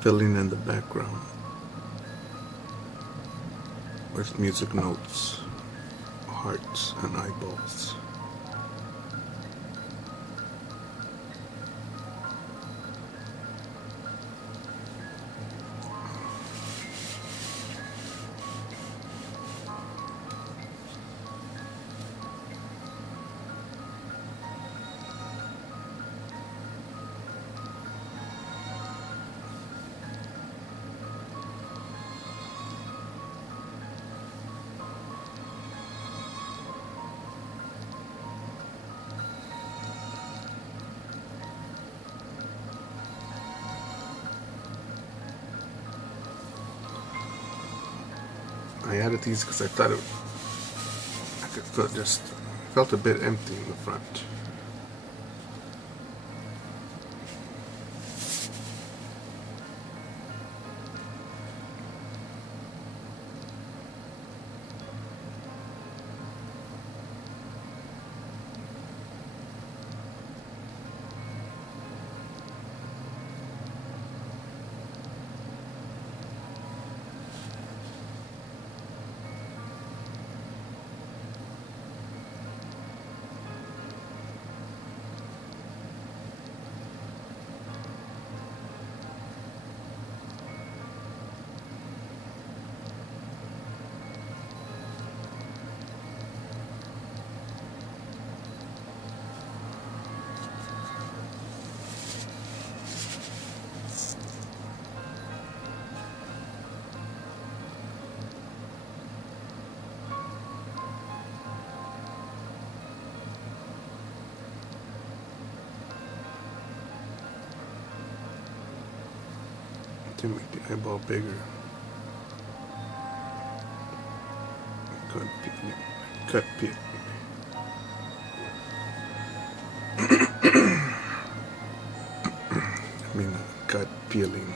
filling in the background with music notes, hearts, and eyeballs. I added these because I thought I could felt a bit empty in the front. To make the eyeball bigger. Cut peel. I mean, cut peeling.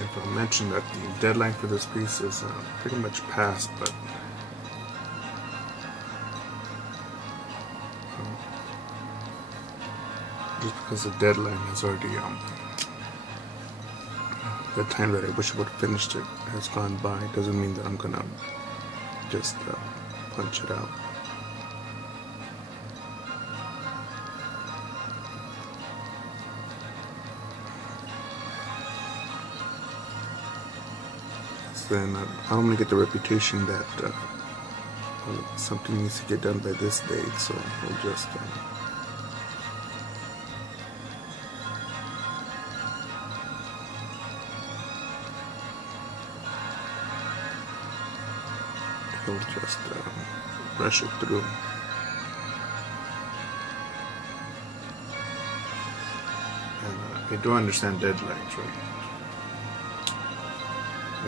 I've mentioned that the deadline for this piece is pretty much past, but just because the deadline is already the time that I wish I would have finished it has gone by, doesn't mean that I'm gonna just punch it out. Then I don't want to get the reputation that something needs to get done by this date, so we'll just rush it through. And I do understand deadlines, right?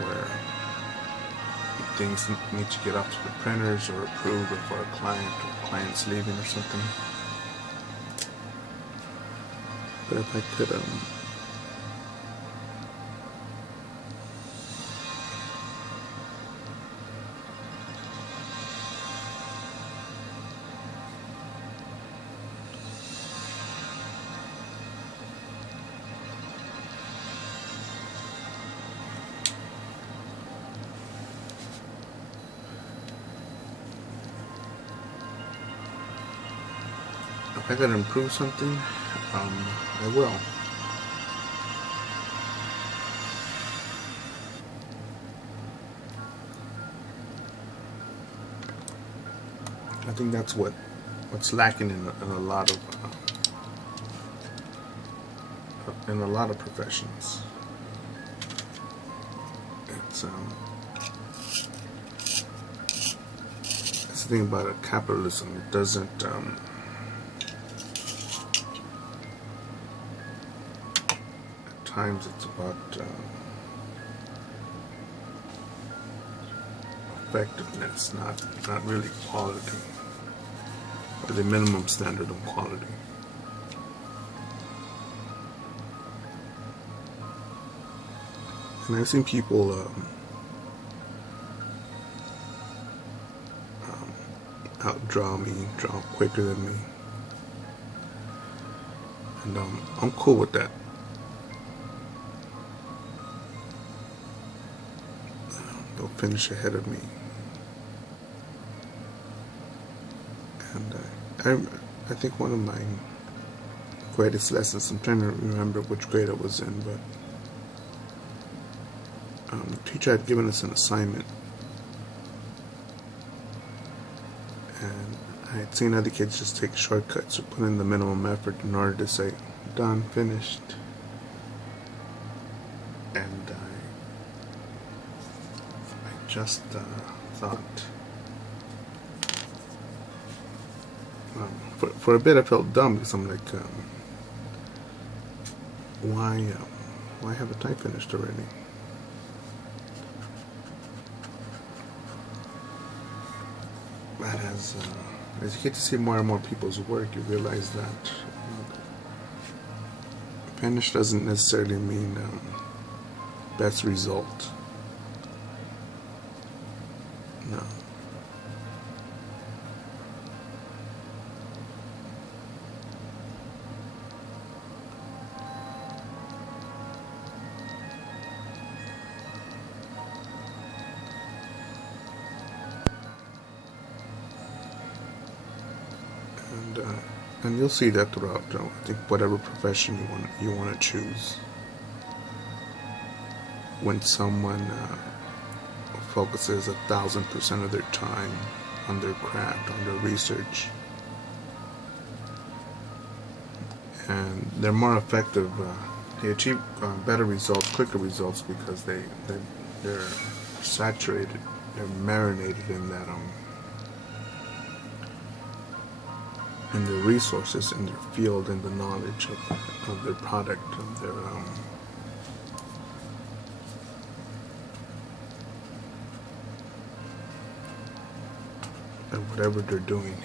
Where things need to get off to the printers or approved before a client's leaving or something. But if I could I gotta improve something, I will. I think that's what's lacking in a lot of professions. That's the thing about it, capitalism. It doesn't. At times, it's about effectiveness, not really quality, or the minimum standard of quality. And I've seen people outdraw me, draw quicker than me, and I'm cool with that. They'll finish ahead of me, and I think one of my greatest lessons, I'm trying to remember which grade I was in, but the teacher had given us an assignment, and I had seen other kids just take shortcuts or put in the minimum effort in order to say, done, finished. And I just thought, for a bit I felt dumb, because I'm like, why haven't I finished already? But as you get to see more and more people's work, you realize that finished doesn't necessarily mean best result. No. And you'll see that throughout, I think, whatever profession you want to choose. When someone focuses 1,000% of their time on their craft, on their research, and they're more effective, they achieve better results, quicker results, because they're saturated, they're marinated in that in their resources, in their field, in the knowledge of their product, of their and whatever they're doing.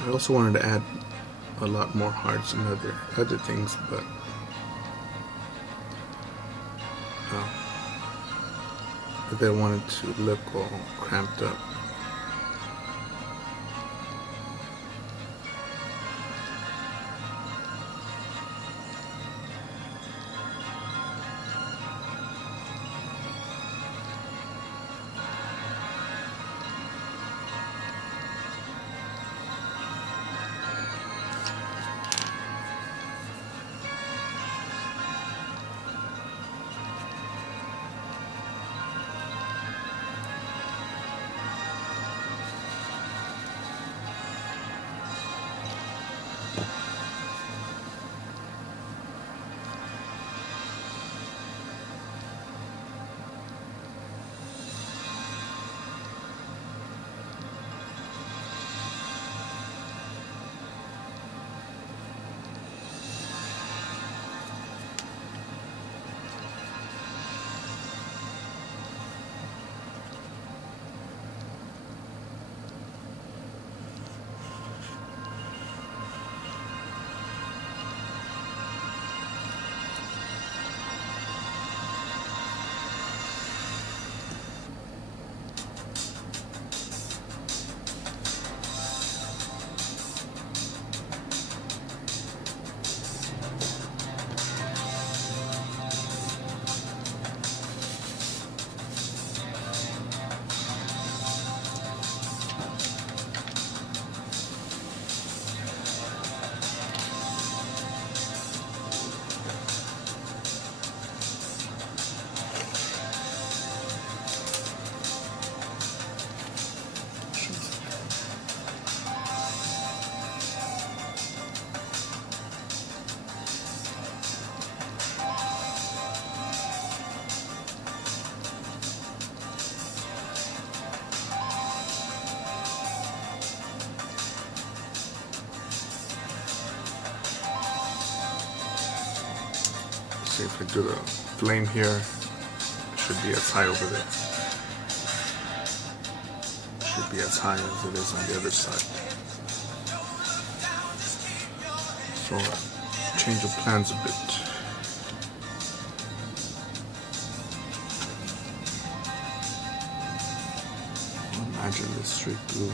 I also wanted to add a lot more hearts and other things, but they wanted to look all cramped up. see if I do the flame here, it should be as high over there. Should be as high as it is on the other side. So change of plans a bit. Imagine this straight through.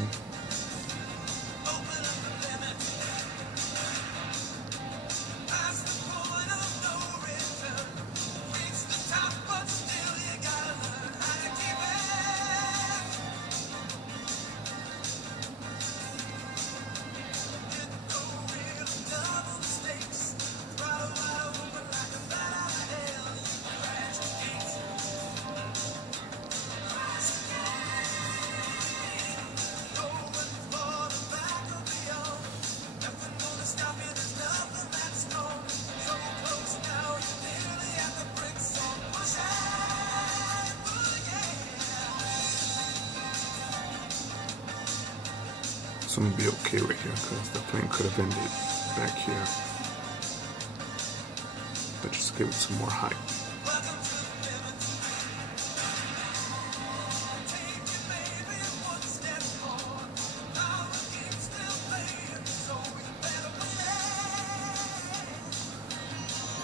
So I'm gonna be okay right here because the plane could have ended back here. But just give it some more height.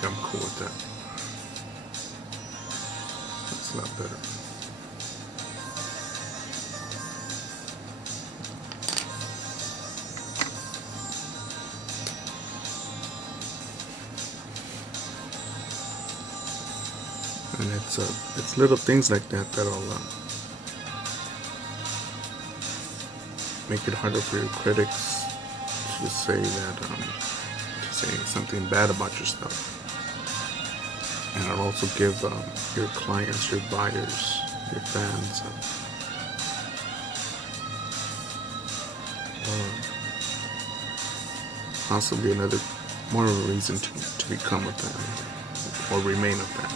Yeah, I'm cool with that. That's a lot better. And it's little things like that that'll make it harder for your critics to say that to say something bad about your stuff. And it'll also give your clients, your buyers, your fans possibly more of a reason to become a fan or remain a fan.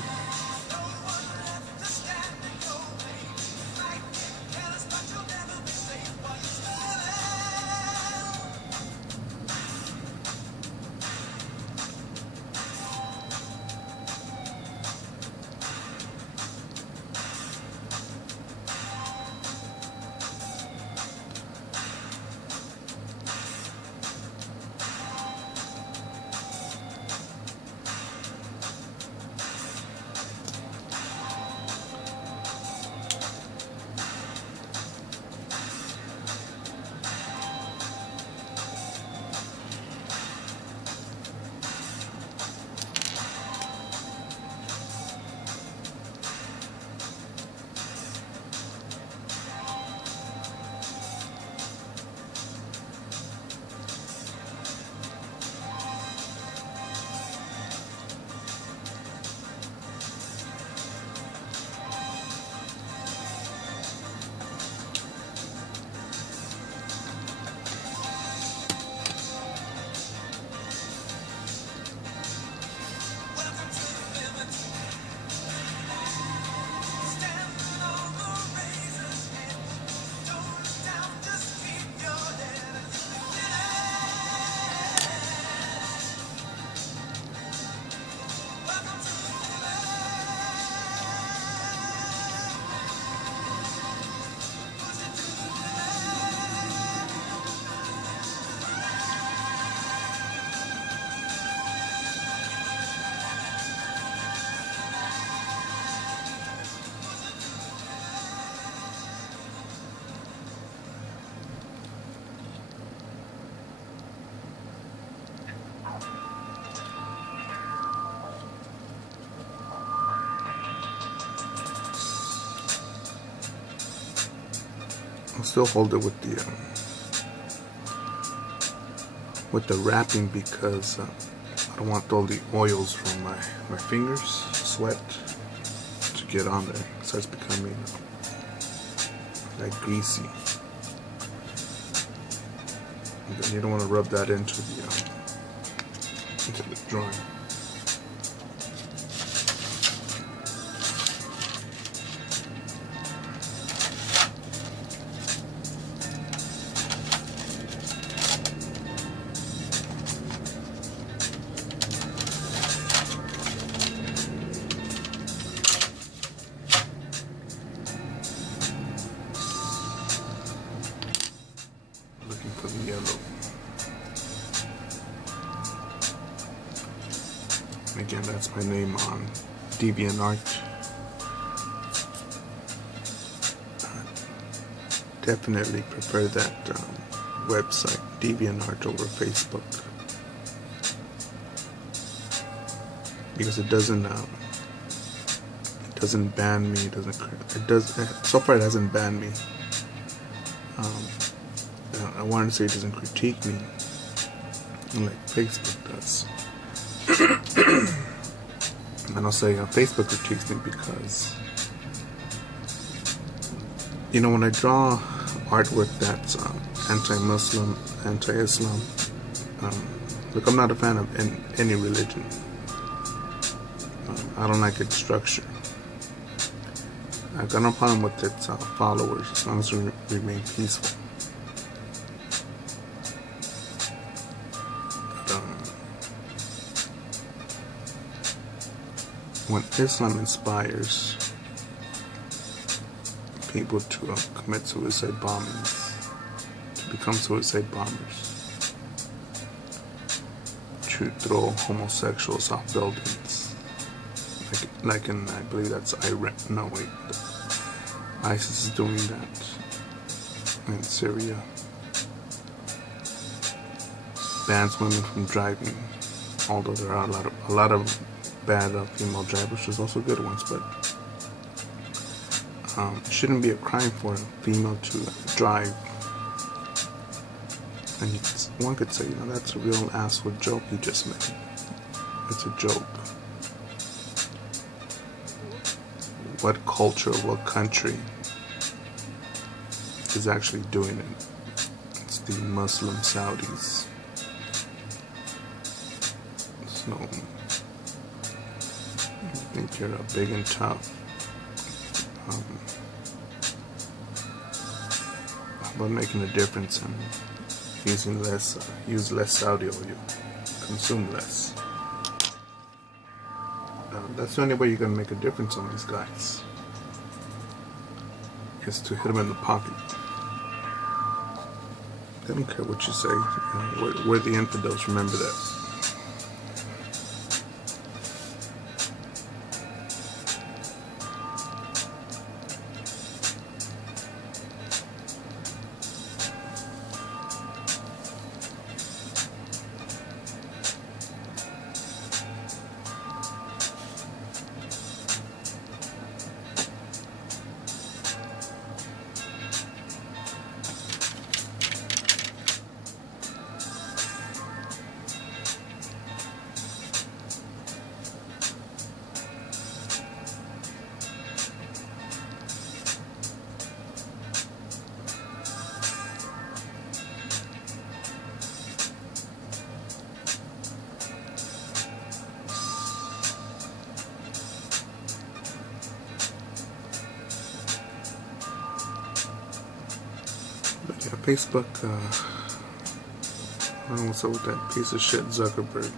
I'll still hold it with the wrapping because I don't want all the oils from my fingers, sweat, to get on there. It starts becoming like greasy. And then you don't want to rub that into the drawing. Again, that's my name on DeviantArt. Definitely prefer that website, DeviantArt, over Facebook, because it doesn't ban me. So far it hasn't banned me. I wanted to say it doesn't critique me like Facebook does. And I'll say Facebook critiques me because, when I draw artwork that's anti-Muslim, anti-Islam, look, I'm not a fan of any religion. I don't like its structure. I've got no problem with its followers as long as we remain peaceful. But, when Islam inspires people to commit suicide bombings, to become suicide bombers, to throw homosexuals off buildings, like in, I believe that's Iran. No, wait, ISIS is doing that in Syria. Bans women from driving, although there are a lot of bad female drivers. There's also good ones, but it shouldn't be a crime for a female to drive. And one could say, that's a real asshole joke you just made. It's a joke. What culture, what country is actually doing it? It's the Muslim Saudis. So, you think you're big and tough. About making a difference and use less Saudi oil, consume less. That's the only way you're gonna make a difference on these guys, is to hit them in the pocket. They don't care what you say. We're the infidels, remember that. But yeah, Facebook, I don't know what's up with that piece of shit Zuckerberg.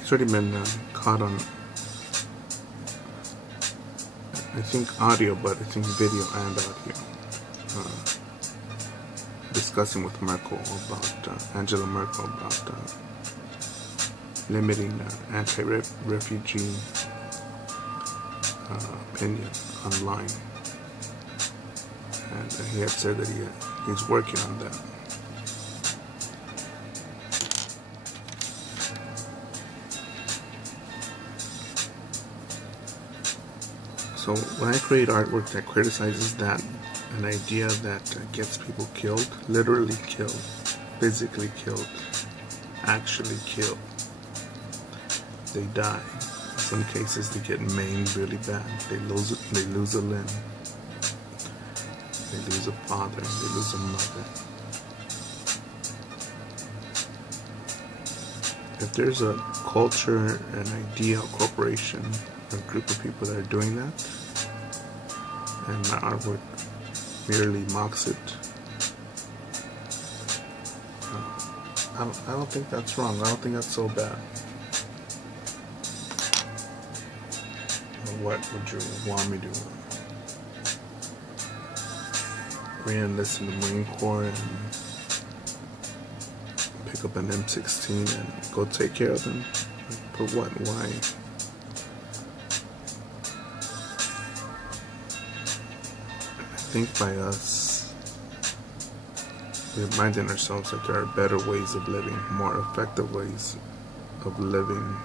He's already been caught on, I think audio, but I think video and audio, discussing with Merkel about, Angela Merkel, about limiting anti-refugee opinion online. And he had said that he's working on that. So when I create artwork that criticizes that, an idea that gets people killed, literally killed, physically killed, actually killed, they die. In some cases they get maimed really bad. They lose a limb. They lose a father. They lose a mother. If there's a culture, an idea, a corporation a group of people that are doing that, and my artwork merely mocks it. I don't think that's wrong. I don't think that's so bad. What would you want me to re-enlist in the Marine Corps and pick up an M16 and go take care of them? For what? Why? I think by us reminding ourselves that there are better ways of living, more effective ways of living,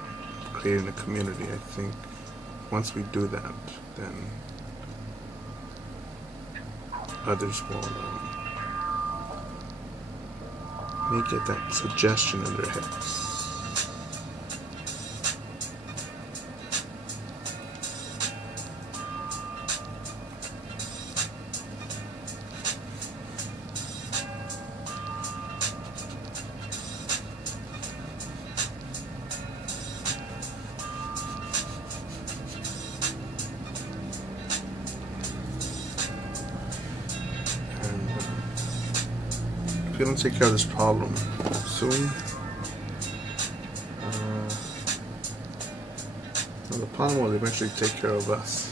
creating a community. I think once we do that, then others will may get that suggestion in their heads. If we don't take care of this problem soon, the problem will eventually take care of us.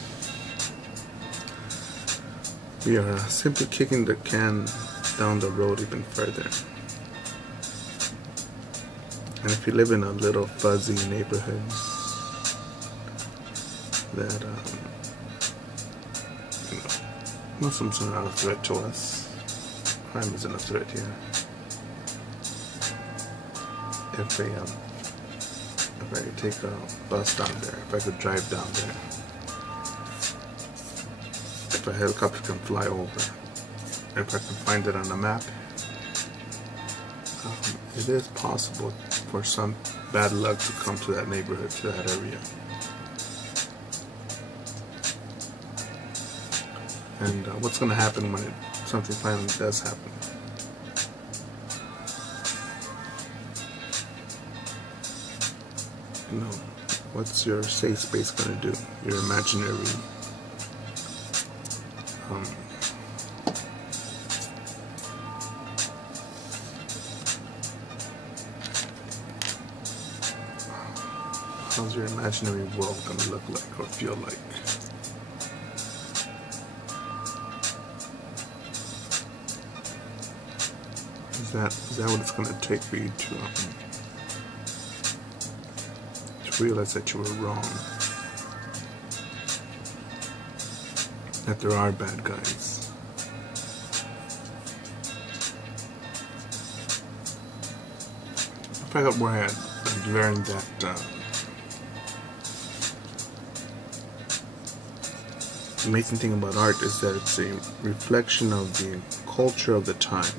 We are simply kicking the can down the road even further. And if you live in a little fuzzy neighborhoods that Muslims are not a threat to us. Crime isn't a threat here. If I could take a bus down there, if I could drive down there, if a helicopter can fly over, if I can find it on a map, it is possible for some bad luck to come to that neighborhood, to that area. And what's going to happen when something finally does happen? You know, what's your safe space going to do? Your imaginary how's your imaginary world going to look like or feel like? Is that what it's going to take for you to realize that you were wrong? That there are bad guys. I forgot where I had learned that the amazing thing about art is that it's a reflection of the culture of the time.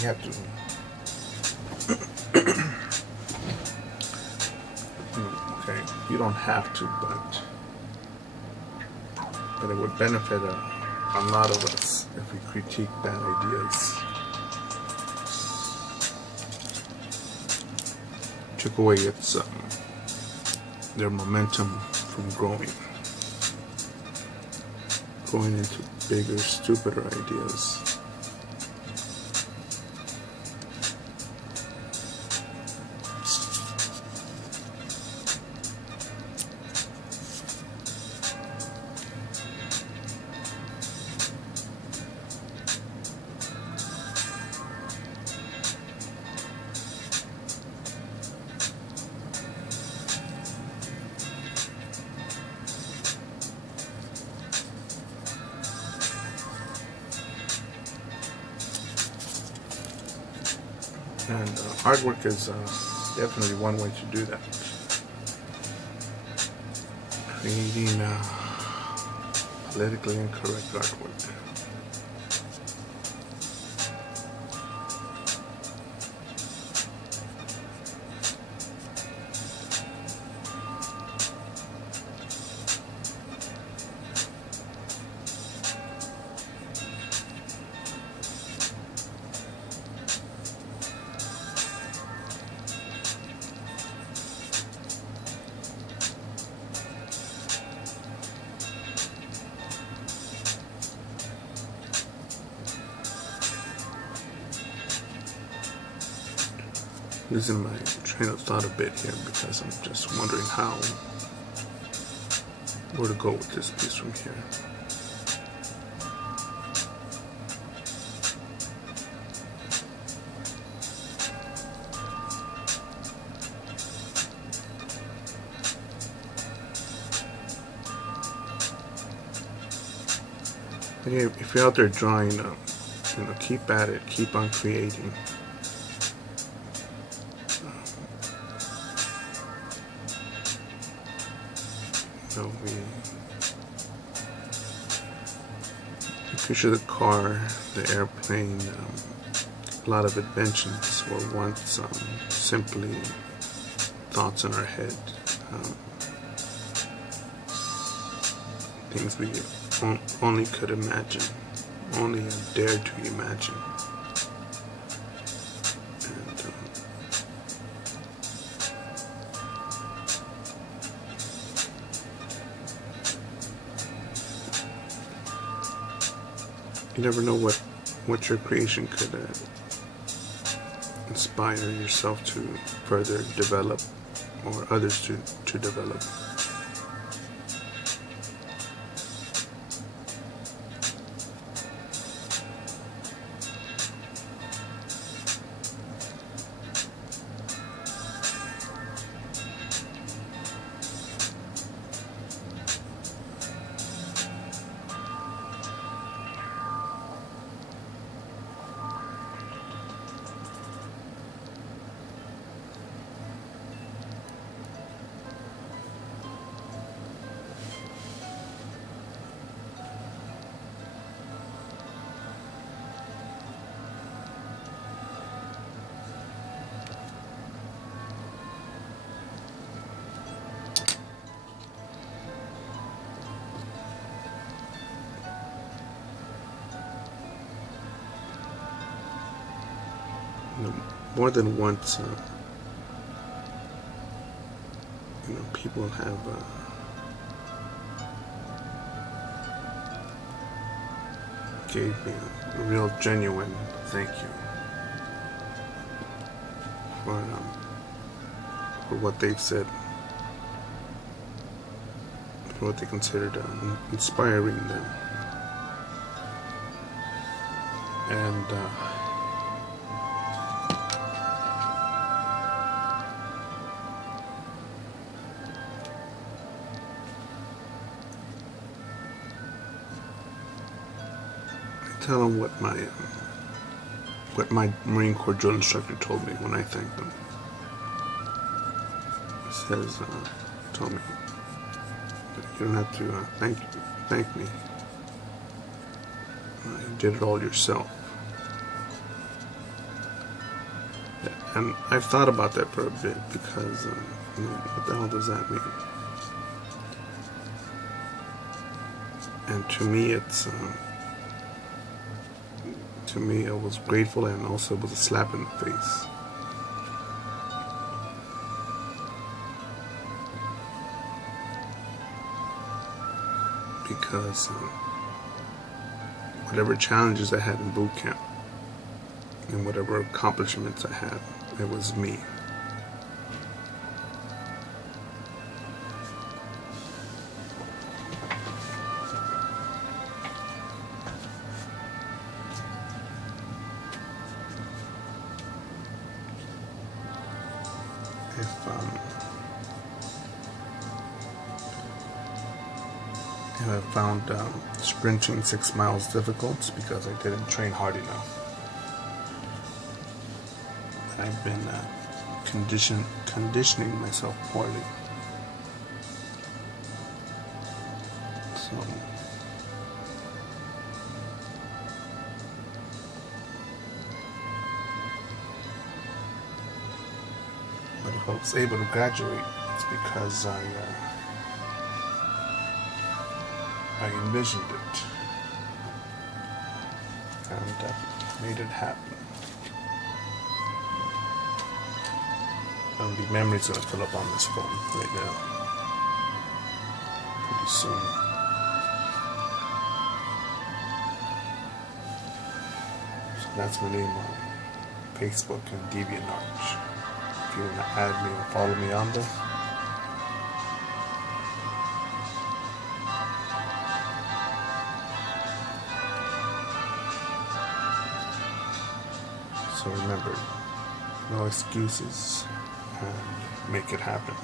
You have to okay, you don't have to, but it would benefit a lot of us if we critique bad ideas. Took away its their momentum from growing into bigger, stupider ideas. And artwork is definitely one way to do that. Creating politically incorrect artwork. Losing my train of thought a bit here because I'm just wondering where to go with this piece from here. Again, if you're out there drawing, keep at it, keep on creating. We picture the car, the airplane, a lot of inventions were once simply thoughts in our head, things we only could imagine, only dared to imagine. You never know what your creation could inspire yourself to further develop, or others to develop. More than once, people have gave me a real genuine thank you for what they've said, for what they considered inspiring them, and tell them what my Marine Corps drill instructor told me when I thanked them. He says, told me, you don't have to thank me. You did it all yourself. And I've thought about that for a bit because, what the hell does that mean? And to me, I was grateful, and also it was a slap in the face. Because whatever challenges I had in boot camp and whatever accomplishments I had, it was me. If I found sprinting 6 miles difficult, because I didn't train hard enough. I've been conditioning myself poorly. So but if I was able to graduate, it's because I envisioned it and made it happen. And the memories gonna fill up on this phone right now. Pretty soon. So that's my name on Facebook and DeviantArt. If you wanna add me or follow me on there. So remember, no excuses, and make it happen.